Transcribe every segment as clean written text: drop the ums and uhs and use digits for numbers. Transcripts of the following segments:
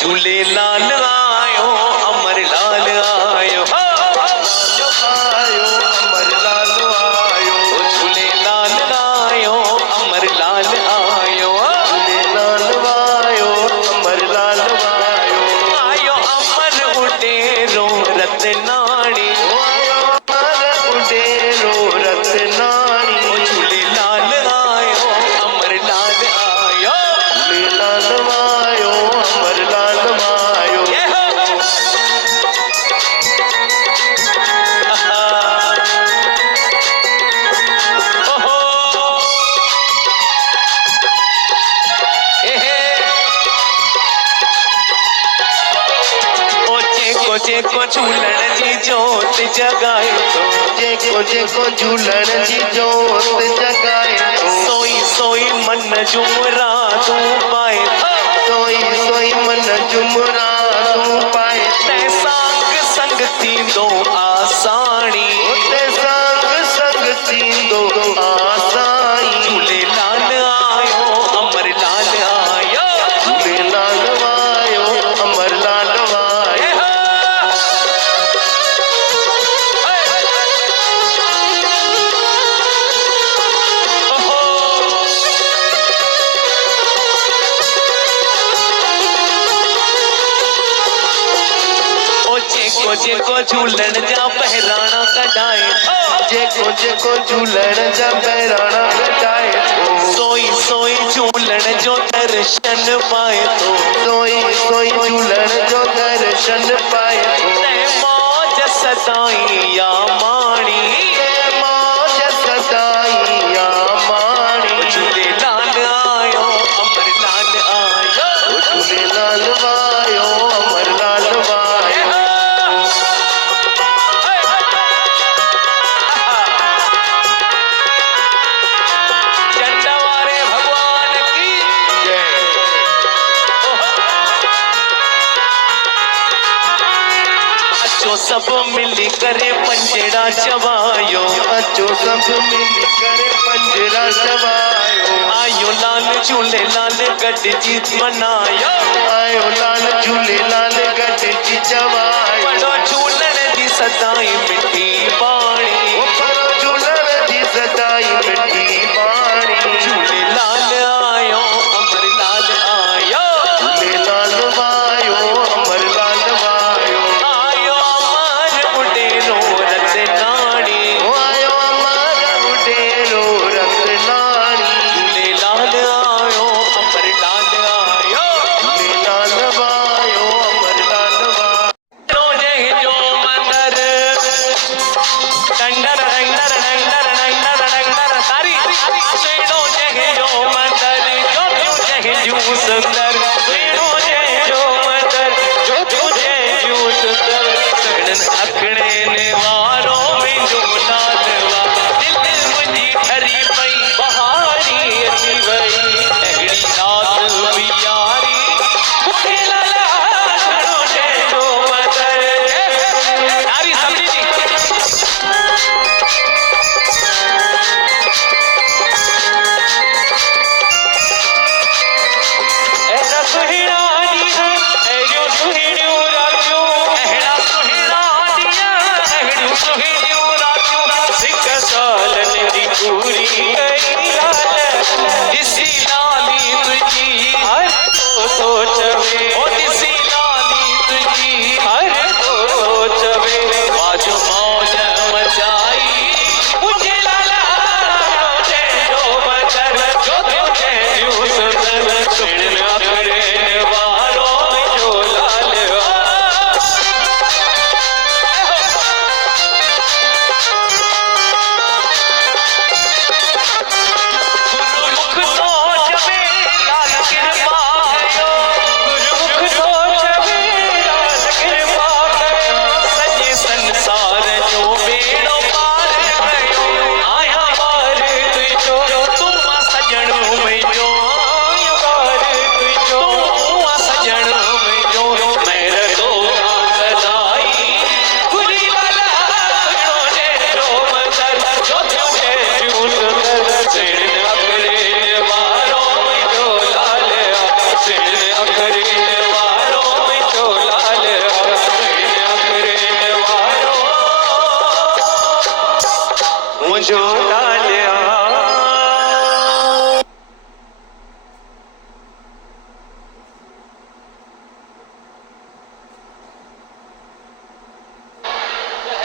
झूले लाल आयो अमर लाल आयो आयो अमर लाल आयो झूले लाल आयो अमर लाल आयो झूले लाल आयो अमर लाल आयो आयो अमर उडेरो रतनाणी आयो अमर उडेरो रतनाणी झूले लाल आयो अमर लाल आयो झूले लाल आयो अमर लाल आयो ये हो। ओहो। जेको झूलण जी जोत जगाए जेको झूलण जी जोत जगाए सोई सोई मन जुमरा तू पाए सोई सोई मन जुमरा तू पाए ते सांग संग थींदो आसानी ते संग संग थींदो आसाई झूले लाल आयो अमर लाल आयो झूले लाल आयो अमर लाल आयो जेको झूलण जा बहराणा कढाए जेको झूलण जा बहराणा कढाए सोई सोई झूलण जो दर्शन पाए तो सोई सोई झूलण जो दर्शन पाए ते मौज सदाई या माणी मौज सदाई या माणी झूले लाल आयो अमर लाल आयो झूले लाल आयो अमर लाल आयो चंडवारे भगवान की जय अचो सब मिली करे पंजड़ा चवायो अचो सब मिली करे पंजरा चवायो आयो लाल झूले लाल गड जी मनायो आयो लाल झूले लाल गड जी चवायो बड़ो झूलण जी सदाई मिठी बाणी झूलण जी सदाई मिठी बाणी झूले लाल आयो अमर लाल आयो झूले लाल आयो अमर लाल आयो आयो अमर उडेरो रतनाणी आयो अमर उडेरो रतनाणी झूले लाल आयो अमर लाल आयो झूले लाल आयो अमर लाल आयो जो जय जो मंदर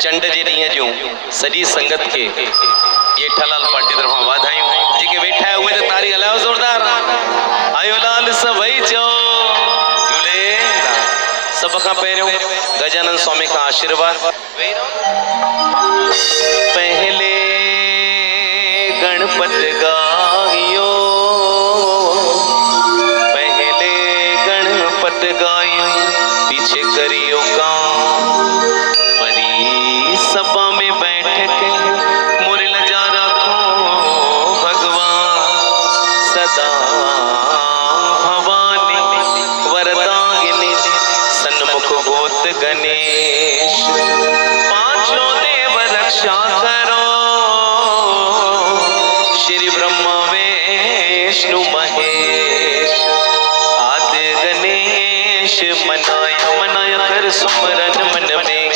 चंड जे ॾींहं जूं सॼी संगत खे जेठालाल पार्टी तरफ़ां वाधायूं। जेके वेठा आहियो उहे त तारी हलायो ज़ोरदार। आयो लाल सभई चओ झूलेलाल। सभ खां पहिरियों गजानंद स्वामी खां आशीर्वाद। पहले गणपत गायो, पहले गणपत गायो, पीछे करियो काम। बड़ी सभा में बैठ के मुरल जा रखो भगवान। सदा भवानी वरदागिनी सन्मुख होत गणेश। पांचों देव रक्षा करो, श्री ब्रह्मा विष्णु महेश। आदि गणेश मनाया मनाया कर सुमरन मन में।